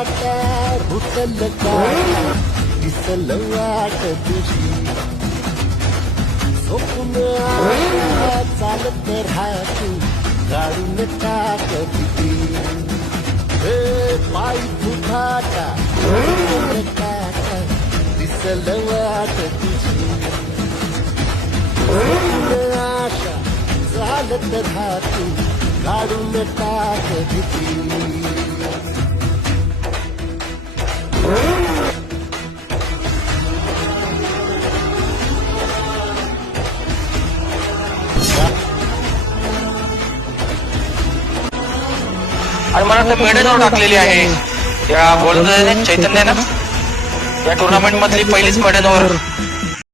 वाटा रुतल काटा दिसल वाट तुझी झोपून आला चालत राहतो काढून टाक भीती पायी फुटाटा रुतल काटा दिसल वाट तुझी झोपून आशा चालत राहतो काढून टाक भीती आणि मला वाटतं मेडल टाकलेली आहे या गोलंदाजाने चैतन्यानं या टुर्नामेंट मधली पहिलीच मेडल